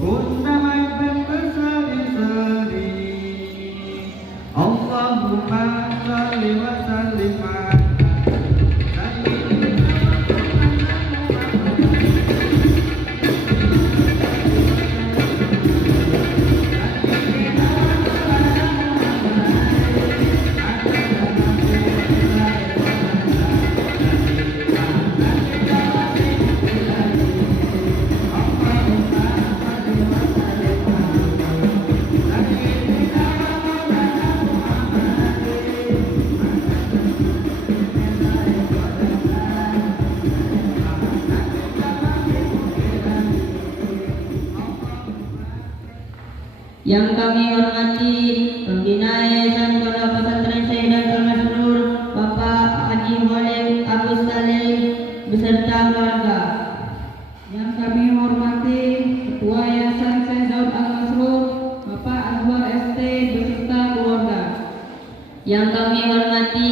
kunna ma'ban berseri-seri. Allahumma salli wa sallim ala yang kami hormati pembina Yayasan Pondok Pesantren Syaikhul Al-Masrur Bapak Haji Khalid Agus Salim beserta keluarga. Yang kami hormati Ketua Yayasan Syekh Daud Al-Masrur Bapak Azwar ST beserta keluarga. Yang kami hormati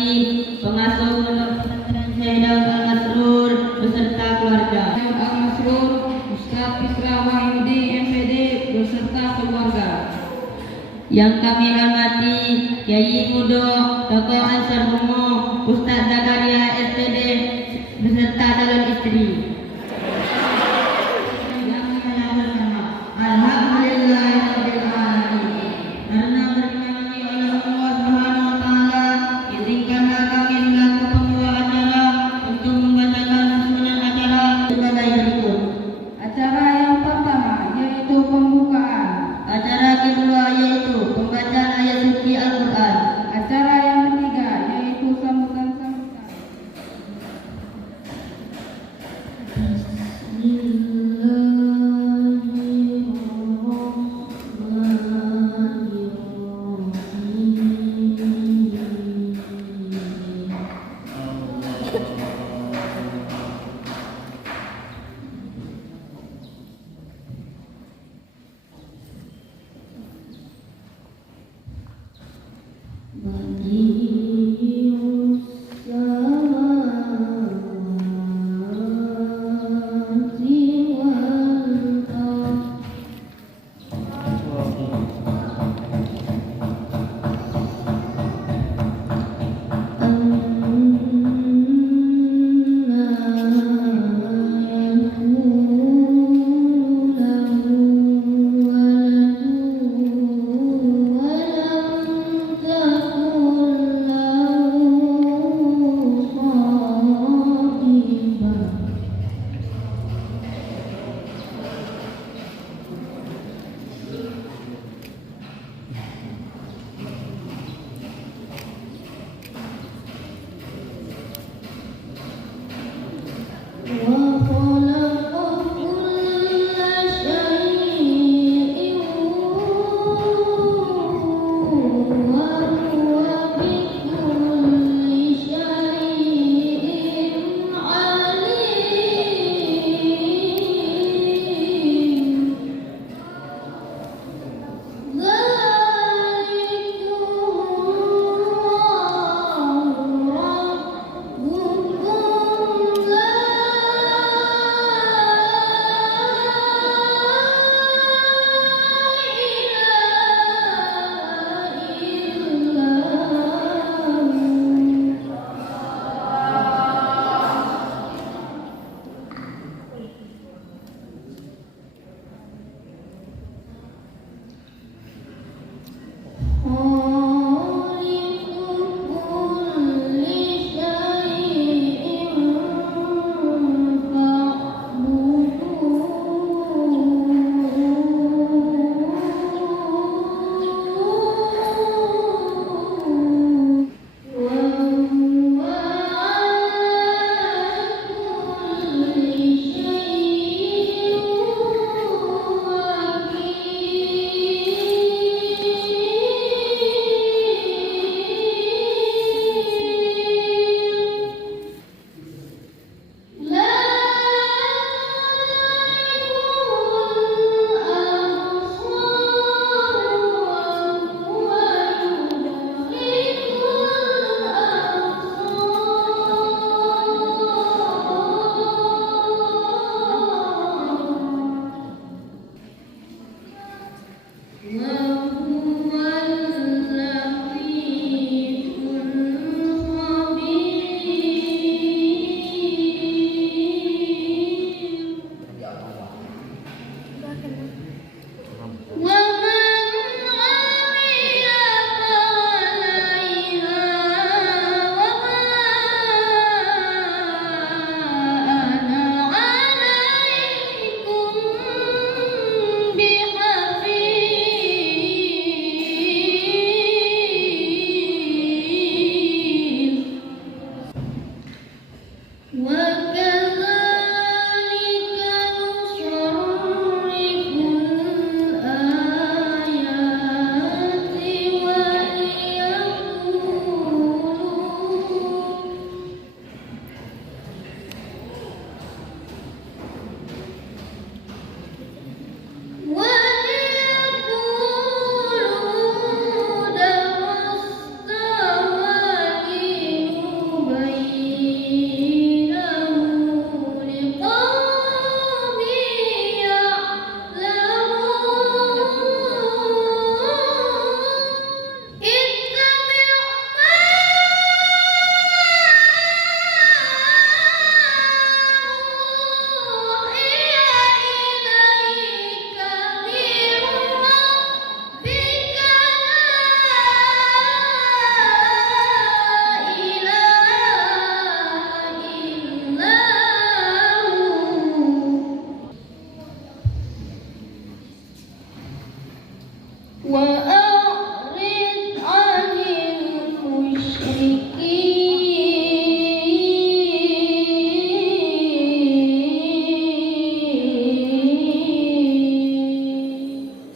pengasuh Pondok Pesantren Syekh Daud Al-Masrur beserta keluarga. Daud Al-Masrur Ustaz Isra Wahyudi MPD beserta keluarga. Yang kami hormati Kiai Mudo Tokoh Ansar Humo Ustaz Zakaria SPD beserta calon istri. Yang saya bersama Alhamdulillahirabbil alamin. Karena berkati oleh Allah Subhanahu wa taala, izinkanlah kami selaku pembawa acara untuk membacakan susunan acara sebagai berikut. Acara yang pertama yaitu pembukaan. Acara kedua yaitu pembacaan ayat suci Al-Quran. Acara yang ketiga yaitu sambutan-sambutan.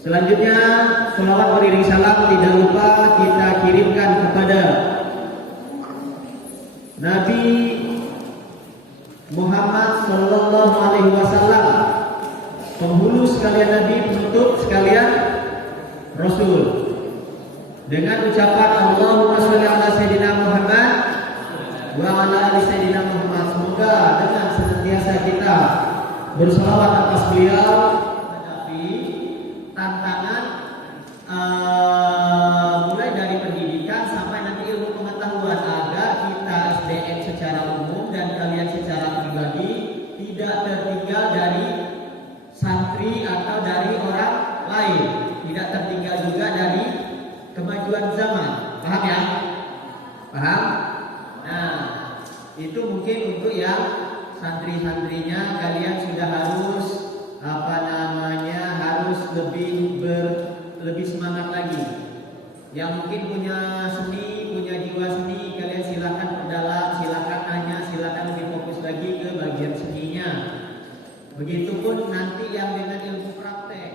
Selanjutnya, selawat beriring salam tidak lupa kita kirimkan kepada Nabi Muhammad Sallallahu Alaihi Wasallam, penghulu sekalian Nabi, penutup sekalian Rasul, dengan ucapan Allahumma sholli ala Sayyidina Muhammad wa ala ali Sayyidina Muhammad. Semoga dengan senantiasa kita berselawat atas beliau menghadapi tantangan mulai dari pendidikan sampai nanti ilmu pengetahuan, agar kita SDM secara umum dan kalian secara pribadi tidak tertinggal dari santri atau dari orang lain, tidak tertinggal juga dari kemajuan zaman. Paham ya? Paham? Nah, itu mungkin untuk yang santri-santrinya kalian sudah harus harus lebih semangat lagi. Yang mungkin punya seni, punya jiwa seni, kalian silakan perdalam, silakan tanya, silakan lebih fokus lagi ke bagian seninya. Begitupun nanti yang dengan ilmu praktek.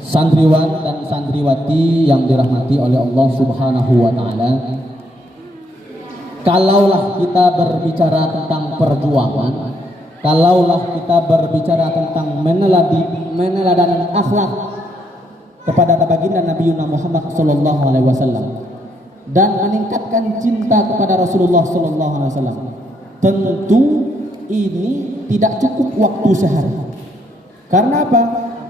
Santriwan dan santriwati yang dirahmati oleh Allah Subhanahu wa taala, kalaulah kita berbicara tentang perjuangan, kalaulah kita berbicara tentang meneladani akhlak kepada baginda Nabi Muhammad sallallahu alaihi wasallam dan meningkatkan cinta kepada Rasulullah sallallahu alaihi wasallam, tentu ini tidak cukup waktu sehari. Karena apa?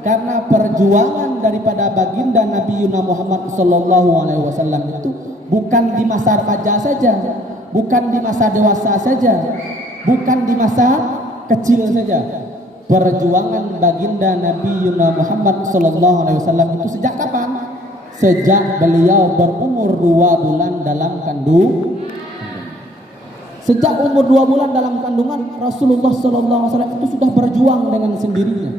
Karena perjuangan daripada baginda Nabi Muhammad sallallahu alaihi wasallam itu bukan di masa remaja saja, bukan di masa dewasa saja, bukan di masa kecil saja. Perjuangan baginda Nabi Muhammad sallallahu alaihi wasallam itu sejak kapan? Sejak beliau berumur 2 bulan dalam kandungan. Sejak umur 2 bulan dalam kandungan, Rasulullah sallallahu alaihi wasallam itu sudah berjuang dengan sendirinya.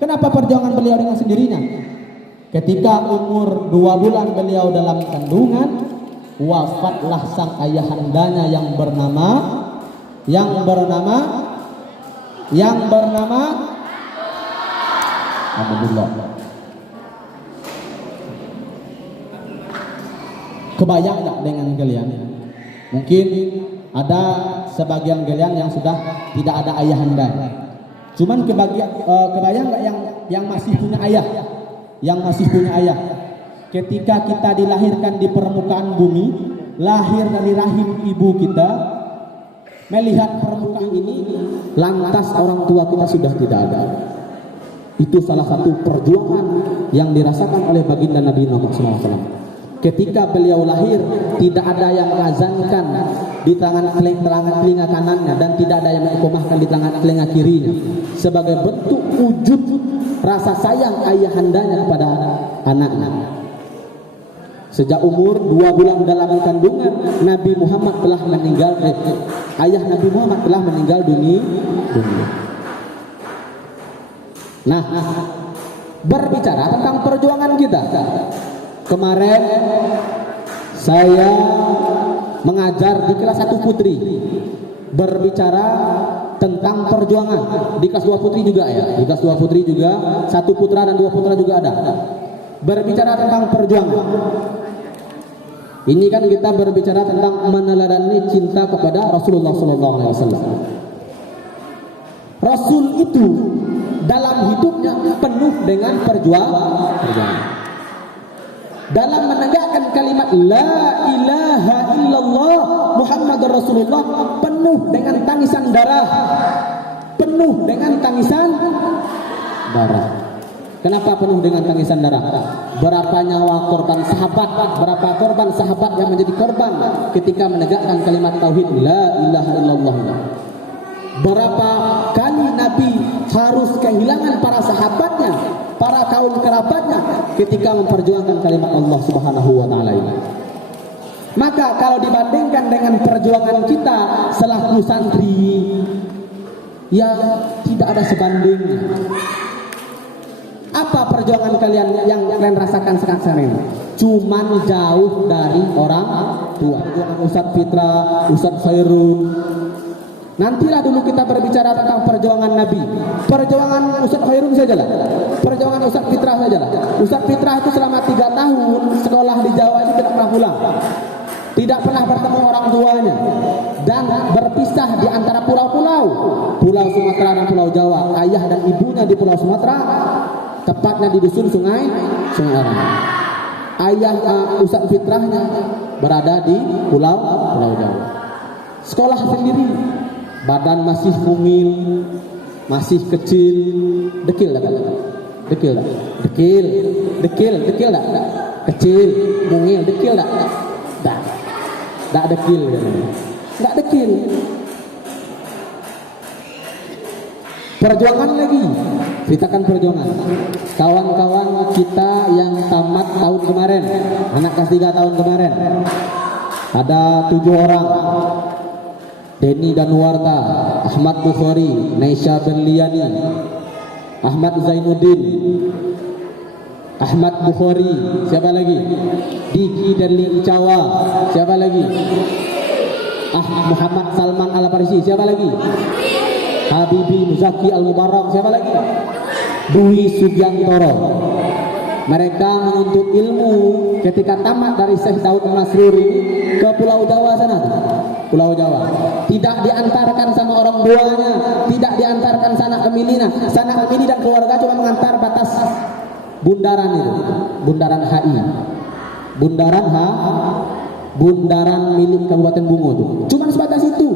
Kenapa perjuangan beliau dengan sendirinya? Ketika umur 2 bulan beliau dalam kandungan, wafatlah sang ayahandanya yang bernama Abdullah. Kebayang tak dengan kalian? Mungkin ada sebagian kalian yang sudah tidak ada ayahanda. Cuman kebayang nggak yang masih punya ayah? Yang masih punya ayah. Ketika kita dilahirkan di permukaan bumi, lahir dari rahim ibu kita, melihat permukaan ini, lantas orang tua kita sudah tidak ada. Itu salah satu perjuangan yang dirasakan oleh baginda Nabi Muhammad SAW. Ketika beliau lahir, tidak ada yang mengazankan di telinga kanannya dan tidak ada yang mengiqamahkan di telinga kirinya, sebagai bentuk wujud rasa sayang ayahandanya kepada anaknya. Sejak umur 2 bulan dalam kandungan, Nabi Muhammad telah meninggal. Ayah Nabi Muhammad telah meninggal dunia. Nah, berbicara tentang perjuangan kita. Kemarin saya mengajar di kelas 1 putri, berbicara tentang perjuangan. Di kelas 2 putri juga ya. Di kelas 2 putri juga, 1 putra dan 2 putra juga ada. Berbicara tentang perjuangan. Ini kan kita berbicara tentang meneladani cinta kepada Rasulullah SAW. Rasul itu dalam hidupnya penuh dengan perjuangan. Dalam menegakkan kalimat La ilaha illallah Muhammadur Rasulullah penuh dengan tangisan darah. Penuh dengan tangisan darah. Kenapa penuh dengan tangisan darah? Berapa nyawa korban sahabat, berapa korban sahabat yang menjadi korban ketika menegakkan kalimat tauhid La ilaha illallah. Berapa kali Nabi harus kehilangan para sahabatnya, para kaum kerabatnya ketika memperjuangkan kalimat Allah Subhanahu wa taala ini. Maka kalau dibandingkan dengan perjuangan kita selaku santri, ya tidak ada sebandingnya. Apa perjuangan kalian yang kalian rasakan sekarang ini? Cuman jauh dari orang tua. Perjuangan Ustadz Fitra, Ustadz Khairun. Nantilah dulu kita berbicara tentang perjuangan Nabi. Perjuangan Ustadz Khairun sajalah. Perjuangan Ustadz Fitra sajalah. Ustadz Fitra itu selama 3 tahun sekolah di Jawa itu tidak pernah pulang. Tidak pernah bertemu orang tuanya. Dan berpisah di antara pulau-pulau. Pulau Sumatera dan Pulau Jawa. Ayah dan ibunya di Pulau Sumatera, tepatnya di dusun Sungai Arang. Ayah Ustadz Fitrahnya berada di Pulau Jawa. Sekolah sendiri, badan masih mungil, masih kecil, dekil dah, dekil dah, dekil dah, kecil, mungil, dekil dah, dah dekil, nggak dekil. Perjuangan lagi, ceritakan perjuangan. Kawan-kawan kita yang tamat tahun kemarin, anak kelas 3 tahun kemarin, ada 7 orang. Denny Danuarta, Ahmad Bukhari, Naisha Berliani, Ahmad Zainuddin, Ahmad Bukhari, siapa lagi? Diki Deli Icawa, siapa lagi? Muhammad Salman Al-Farisi, siapa lagi? Habibi Muzaki Al-Mubarak, siapa lagi? Dwi Sugiantoro. Mereka menuntut ilmu ketika tamat dari Syekh Daud Masrur ini ke Pulau Jawa sana. Pulau Jawa. Tidak diantarkan sama orang tuanya, tidak diantarkan sanak emilina. Sanak emili dan keluarga cuma mengantar batas bundaran itu, bundaran HI. Bundaran milik Kabupaten Bungo itu. Cuma sebatas itu.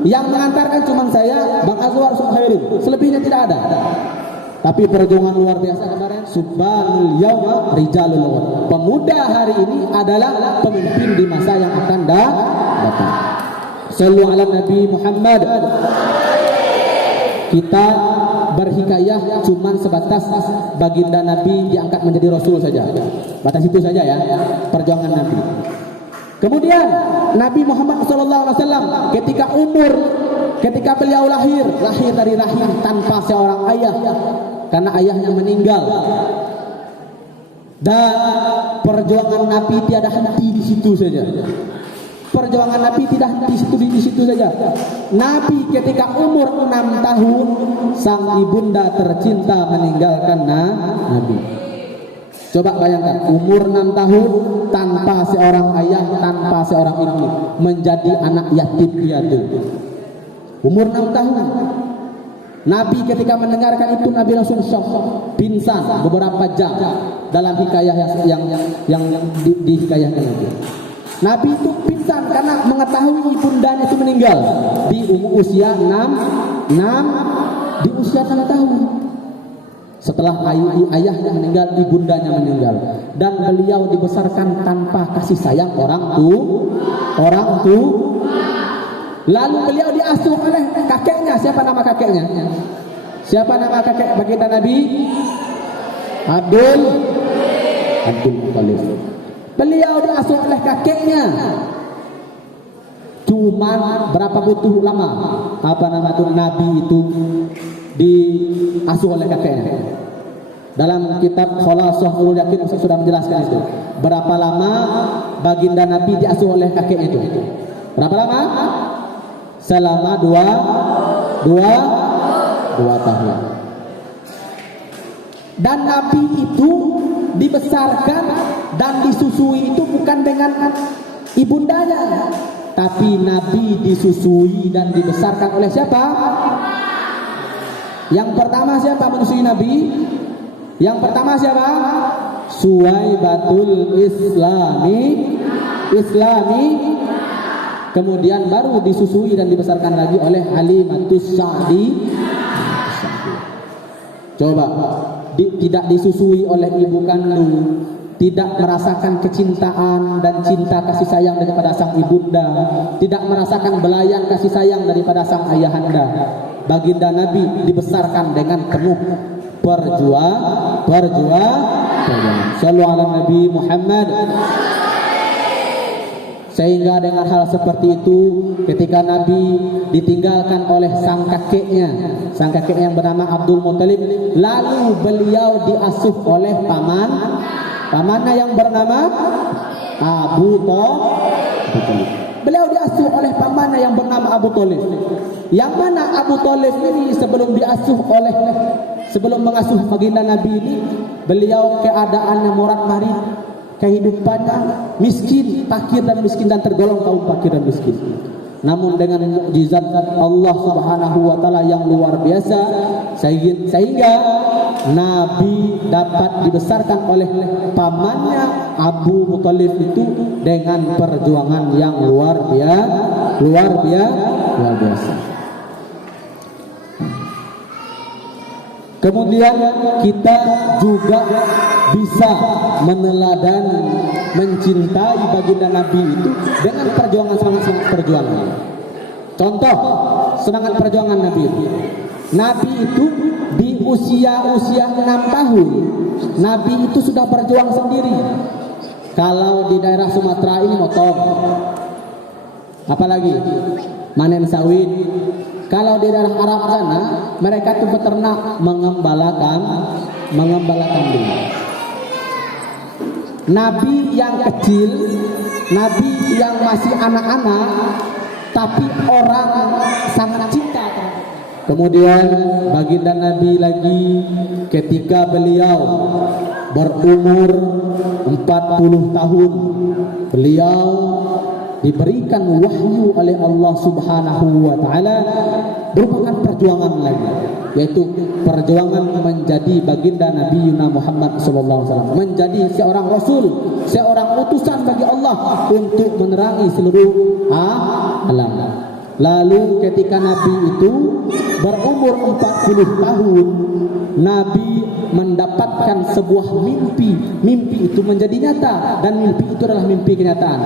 Yang mengantarkan cuma saya, Bang Azwar Subhairul. Selebihnya tidak ada. Tapi perjuangan luar biasa kemarin. Subhanul yauma rijalul awal. Pemuda hari ini adalah pemimpin di masa yang akan datang. Sallu ala Nabi Muhammad. Kita berhikayah cuma sebatas baginda Nabi diangkat menjadi Rasul saja. Batas itu saja ya, perjuangan Nabi. Kemudian Nabi Muhammad SAW ketika beliau lahir dari rahim tanpa seorang ayah karena ayahnya meninggal. Dan perjuangan Nabi tiada henti di situ saja. Perjuangan Nabi tidak henti di situ saja. Nabi ketika umur 6 tahun sang ibunda tercinta meninggalkan Nabi. Coba bayangkan, umur 6 tahun tanpa seorang ayah, tanpa seorang ibu, menjadi anak yatim piatu. Umur 6 tahun. Nabi ketika mendengarkan itu Nabi langsung syok, pingsan beberapa jam dalam hikayah yang dihikayahkan itu. Nabi itu pingsan karena mengetahui ibundanya itu meninggal di usia 6 tahun. Setelah ayahnya meninggal, ibundanya meninggal, dan beliau dibesarkan tanpa kasih sayang orang tua. Lalu beliau diasuh oleh kakeknya. Siapa nama kakeknya? Siapa nama kakek baginda Nabi? Abdul Muthalib. Beliau diasuh oleh kakeknya. Cuman berapa butuh lama? Nabi itu diasuh oleh kakeknya. Dalam kitab Khulasah Ulul Yakin sudah menjelaskan itu. Berapa lama baginda Nabi diasuh oleh kakeknya itu? Berapa lama? Selama dua tahun. Dan Nabi itu dibesarkan dan disusui itu bukan dengan ibundanya, tapi Nabi disusui dan dibesarkan oleh siapa? Yang pertama siapa menyusui Nabi? Yang pertama siapa? Suwaibatul Islami. Kemudian baru disusui dan dibesarkan lagi oleh Halimatus Sa'di. Coba, tidak disusui oleh ibu kandung, tidak merasakan kecintaan dan cinta kasih sayang daripada sang ibunda, tidak merasakan belayan kasih sayang daripada sang ayahanda. Baginda Nabi dibesarkan dengan penuh perjuangan. Shallallahu alaihi Nabi Muhammad. Sehingga dengan hal seperti itu, ketika Nabi ditinggalkan oleh sang kakeknya yang bernama Abdul Muthalib, lalu beliau diasuh oleh pamannya yang bernama Abu Thalib. Beliau diasuh oleh pamannya yang bernama Abu Thalib. Yang mana Abu Thalib ini sebelum mengasuh baginda Nabi ini, beliau keadaannya morat-marit, kehidupannya miskin, fakir dan miskin, dan tergolong kaum fakir dan miskin. Namun dengan mukjizat Allah Subhanahu wa taala yang luar biasa, sehingga Nabi dapat dibesarkan oleh pamannya Abu Muthalib itu dengan perjuangan yang luar biasa. Kemudian kita juga bisa meneladani, mencintai baginda Nabi itu dengan semangat perjuangan. Contoh semangat perjuangan Nabi itu. Nabi itu di usia 6 tahun, Nabi itu sudah berjuang sendiri. Kalau di daerah Sumatera ini motong, apalagi manen sawit. Kalau di daerah Arab sana, mereka itu beternak, mengembalakan kambing. Nabi yang kecil, Nabi yang masih anak-anak, tapi orang sangat cinta terhadap. Kemudian baginda Nabi lagi ketika beliau berumur 40 tahun, beliau diberikan wahyu oleh Allah Subhanahu wa taala merupakan perjuangan lagi, yaitu perjuangan menjadi baginda Nabi Muhammad sallallahu alaihi wasallam, menjadi seorang rasul, seorang utusan bagi Allah untuk menerangi seluruh alam. Lalu ketika Nabi itu berumur 40 tahun, Nabi mendapatkan sebuah mimpi. Mimpi itu menjadi nyata, dan mimpi itu adalah mimpi kenyataan.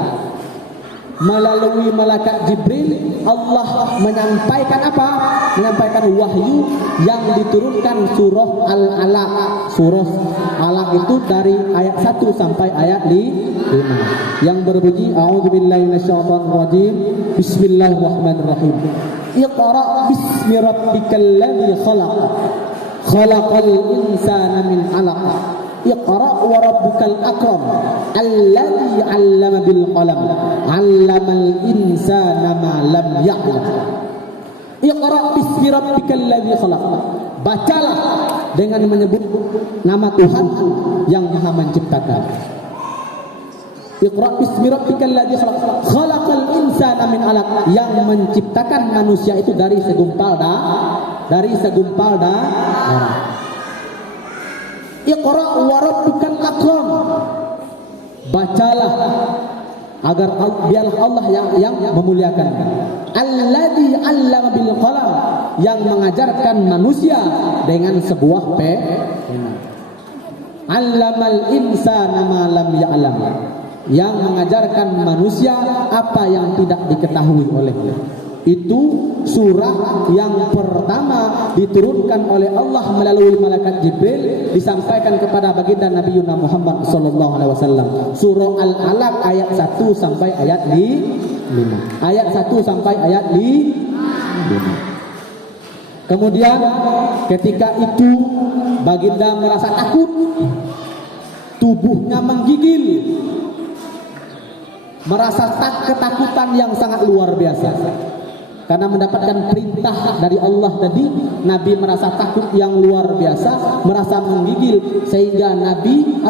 Melalui malaikat Jibril, Allah menyampaikan apa? Menyampaikan wahyu yang diturunkan surah Al-Alaq. Surah Alaq itu dari ayat 1 sampai ayat 5 yang berbunyi a'udzubillahi minasyaitonirrajim, bismillahirrahmanirrahim. Iqra bismi rabbikal ladzi khalaq, khalaqal insana min 'alaq. Iqra wa rabbukal akram alladzi 'allama bil qalam 'allamal insana ma lam ya'lam. Iqra bismi rabbikal ladzi khalaq. Bacalah dengan menyebut nama Tuhan yang Maha menciptakan. Iqra bismi rabbikal ladzi khalaq. Khalaqal insana min 'alaq, yang menciptakan manusia itu dari segumpal darah. Iqra wa rabbukal akram. Bacalah agar biarlah Allah yang memuliakan. Alladzi 'allama bil qalam, yang mengajarkan manusia dengan sebuah pena. Allamal insana ma lam ya'lam, yang mengajarkan manusia apa yang tidak diketahui olehnya. Itu surah yang pertama diturunkan oleh Allah melalui malaikat Jibril, disampaikan kepada baginda Nabi Muhammad sallallahu alaihi wasallam. Surah Al-Alaq ayat 1 sampai ayat 5. Ayat 1 sampai ayat 5. Kemudian ketika itu baginda merasa takut, tubuhnya menggigil, merasa ketakutan yang sangat luar biasa. Karena mendapatkan perintah dari Allah tadi, Nabi merasa takut yang luar biasa, merasa menggigil, sehingga Nabi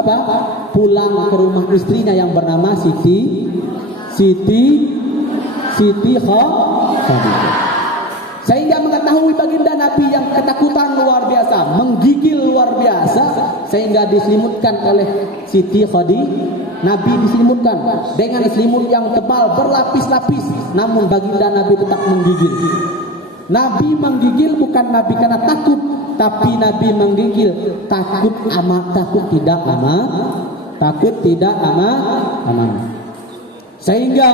pulang ke rumah istrinya yang bernama Siti Khadijah. Sehingga mengetahui baginda Nabi yang ketakutan luar biasa, menggigil luar biasa, sehingga diselimutkan oleh Siti Khadijah. Nabi diselimutkan dengan selimut yang tebal berlapis-lapis, namun baginda Nabi tetap menggigil. Nabi menggigil bukan Nabi karena takut, tapi Nabi menggigil takut tidak aman. Sehingga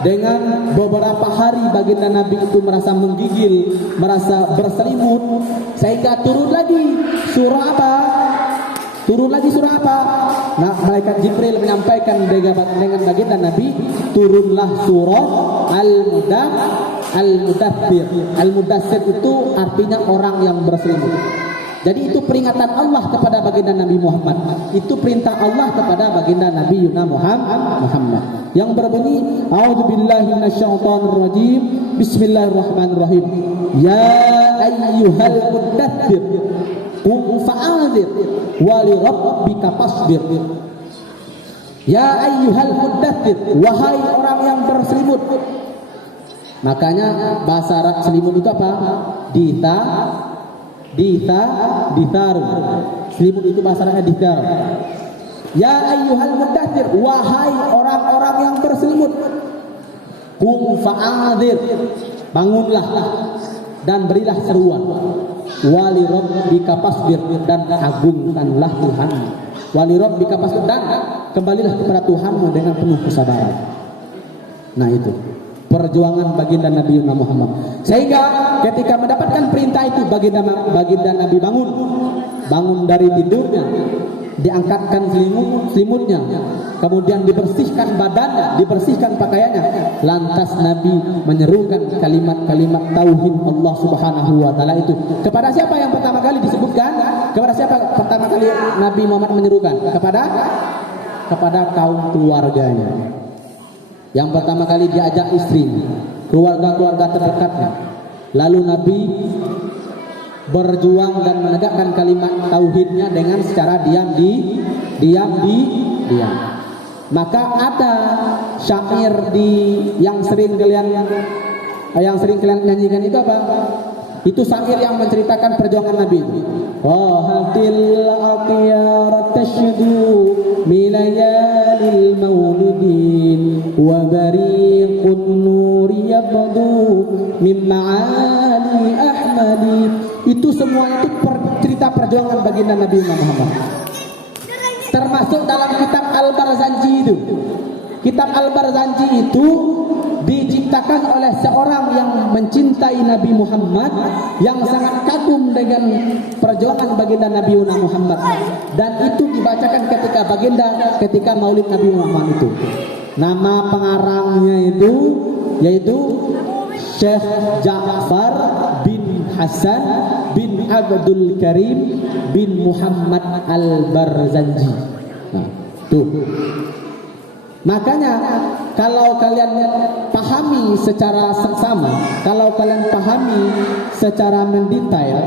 dengan beberapa hari baginda Nabi itu merasa menggigil, merasa berselimut, sehingga turun lagi surah apa? Nah, malaikat Jibril menyampaikan dengan baginda Nabi, turunlah surah Al-Mudaththir. Al-Mudaththir itu artinya orang yang berselimut. Jadi itu peringatan Allah kepada baginda Nabi Muhammad. Itu perintah Allah kepada baginda Nabi Muhammad. Yang berbunyi, A'udzubillahi minasyaitonirrajim. Bismillahirrahmanirrahim. Ya ayyuhal mudaththir qum fa'anzir wa li rabbika fasbir. Ya ayyuhal mudaththir, wahai orang yang berselimut. Makanya bahasa Arab selimut itu apa? Ditharu. Selimut itu bahasa Arabnya dithar. Ya ayyuhal mudaththir, wahai orang-orang yang berselimut. Qum fa'anzir, bangunlah dan berilah seruan. Wali rabbika fasbir, dan agungkanlah Tuhanmu. Wali rabbika fasbir, dan kembalilah kepada Tuhanmu dengan penuh kesabaran. Nah, itu perjuangan baginda Nabi Muhammad. Sehingga ketika mendapatkan perintah itu, baginda Nabi bangun dari tidurnya, diangkatkan selimutnya, kemudian dibersihkan badannya, dibersihkan pakaiannya. Lantas Nabi menyerukan kalimat-kalimat tauhid Allah Subhanahu wa taala itu. Kepada siapa yang pertama kali disebutkan? Kepada siapa pertama kali Nabi Muhammad menyerukan? Kepada kaum keluarganya. Yang pertama kali diajak istrinya, keluarga-keluarga terdekatnya. Lalu Nabi berjuang dan menegakkan kalimat tauhidnya dengan secara diam. Maka ada syair yang sering kalian nyanyikan itu apa? Itu syair yang menceritakan perjuangan Nabi. Rahatil atiyar tashdu milayalil mauludin wa bariqun nuri yabdu min ma'ali ahmadi. Itu semua itu cerita perjuangan baginda Nabi Muhammad. Termasuk dalam kitab Al-Barzanji itu. Kitab Al-Barzanji itu diciptakan oleh seorang yang mencintai Nabi Muhammad, yang sangat kagum dengan perjuangan baginda Nabi Muhammad, dan itu dibacakan ketika Maulid Nabi Muhammad itu. Nama pengarangnya itu yaitu Syekh Ja'far bin Hasan bin Abdul Karim bin Muhammad Al-Barzanji. Nah, tuh. Makanya kalau kalian pahami secara seksama, kalau kalian pahami secara mendetail,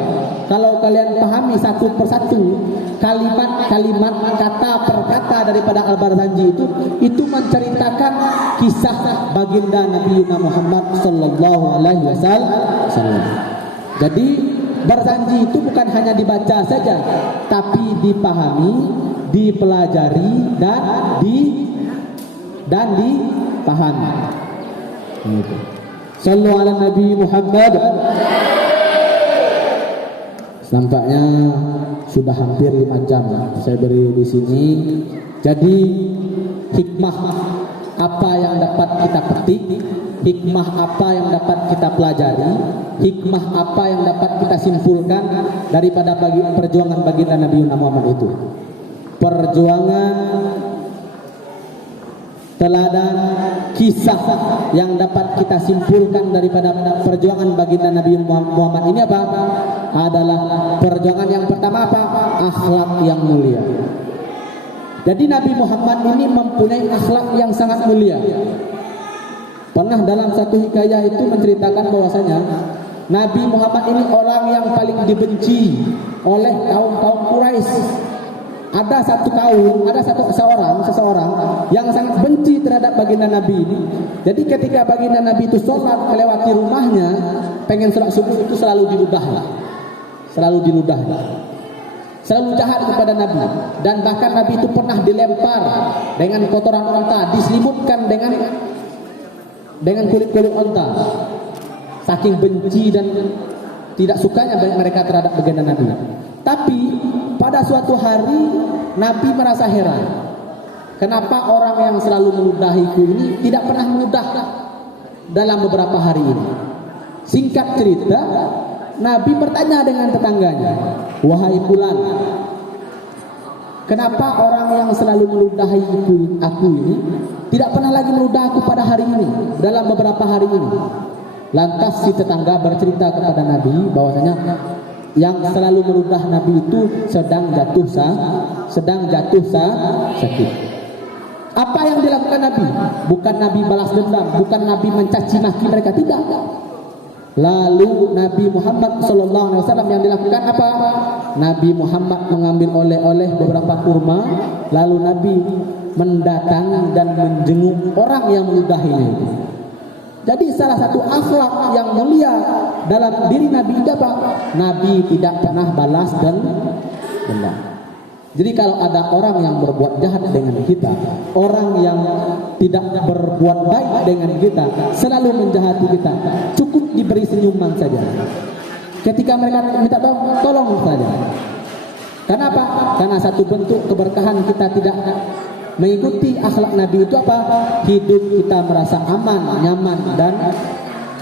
kalau kalian pahami satu persatu kalimat-kalimat, kata per kata daripada Al-Barzanji itu menceritakan kisah baginda Nabi Muhammad sallallahu alaihi wasallam. Jadi Barzanji itu bukan hanya dibaca saja, tapi dipahami, dipelajari dan dipahami. Sallu ala Nabi Muhammad. Nampaknya sudah hampir 5 jam saya beri di sini. Jadi hikmah apa yang dapat kita petik, hikmah apa yang dapat kita pelajari, hikmah apa yang dapat kita simpulkan daripada perjuangan baginda Nabi Muhammad itu. Perjuangan, teladan, kisah yang dapat kita simpulkan daripada perjuangan baginda Nabi Muhammad ini apa? Adalah perjuangan yang pertama apa? Akhlak yang mulia. Jadi Nabi Muhammad ini mempunyai akhlak yang sangat mulia. Pernah dalam satu hikayah itu menceritakan bahwasanya Nabi Muhammad ini orang yang paling dibenci oleh kaum Quraisy. Ada satu kaum, ada seseorang yang sangat benci terhadap baginda Nabi ini. Jadi ketika baginda Nabi itu sholat melewati rumahnya, pengen sholat subuh itu selalu diludahi, selalu jahat kepada Nabi. Dan bahkan Nabi itu pernah dilempar dengan kotoran onta, diselimutkan dengan kulit-kulit onta. Saking benci dan tidak sukanya mereka terhadap baginda Nabi. Tapi pada suatu hari Nabi merasa heran, kenapa orang yang selalu meludahiku ini tidak pernah meludah dalam beberapa hari ini. Singkat cerita, Nabi bertanya dengan tetangganya, wahai fulan, kenapa orang yang selalu meludahi aku ini tidak pernah lagi meludah aku pada hari ini, dalam beberapa hari ini. Lantas si tetangga bercerita kepada Nabi bahwasanya yang selalu meludah Nabi itu sedang jatuh sakit. Apa yang dilakukan Nabi? Bukan Nabi balas dendam, bukan Nabi mencaci maki mereka, tidak. Lalu Nabi Muhammad SAW yang dilakukan apa? Nabi Muhammad mengambil oleh-oleh beberapa kurma, lalu Nabi mendatangi dan menjenguk orang yang meludahinya. Jadi salah satu akhlak yang mulia dalam diri Nabi itu apa? Nabi tidak pernah balas dendam. Jadi kalau ada orang yang berbuat jahat dengan kita, orang yang tidak berbuat baik dengan kita, selalu menjahati kita, cukup diberi senyuman saja. Ketika mereka minta tolong saja. Kenapa? Karena satu bentuk keberkahan kita tidak mengikuti akhlak Nabi itu apa? Hidup kita merasa aman, nyaman, dan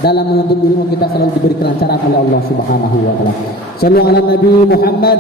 dalam menuntut ilmu kita selalu diberi kelancaran oleh Allah Subhanahu wa taala. Sallallahu ala Nabi Muhammad.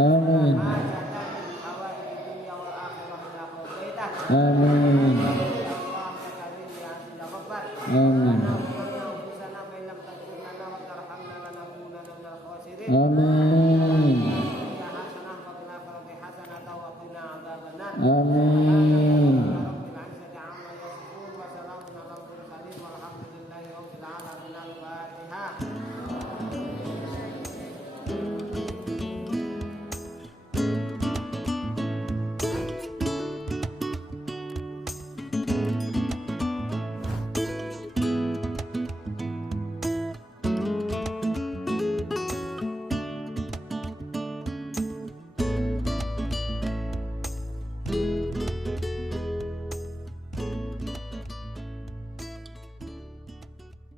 Amin.